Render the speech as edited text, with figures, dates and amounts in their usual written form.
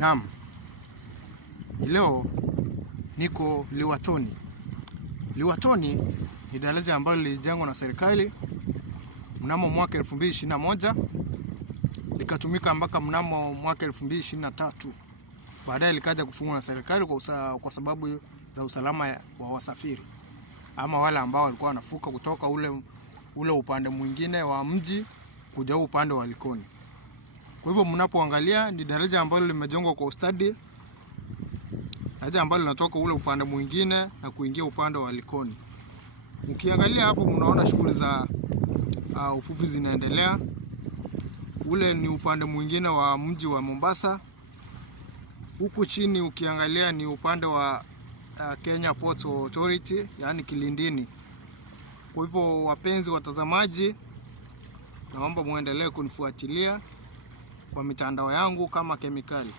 Naam, leo niko Liwatoni. Liwatoni ni daraja ambalo lilijengwa na serikali mnamo mwaka 2021 likatumika mpaka mnamo mwaka 2023. Baadaye likaja kufungwa na serikali kwa sababu za usalama wa wasafiri ama wale ambao walikuwa wanafuka kutoka ule upande mwingine wa mji kuja upande wa Likoni. Kwa hivyo mnapoangalia ni daraja ambalo limejengwa kwa ustadi, daraja ambalo linatoka ule upande mwingine na kuingia upande wa Likoni. Ukiangalia hapo mnaona shughuli za uvuvi zinaendelea. Ule ni upande mwingine wa mji wa Mombasa. Huku chini ukiangalia ni upande wa Kenya Ports Authority, yani Kilindini. Kwa hivyo wapenzi watazamaji, naomba muendelee kunifuatilia kwa mitandao yangu kama Kemikali.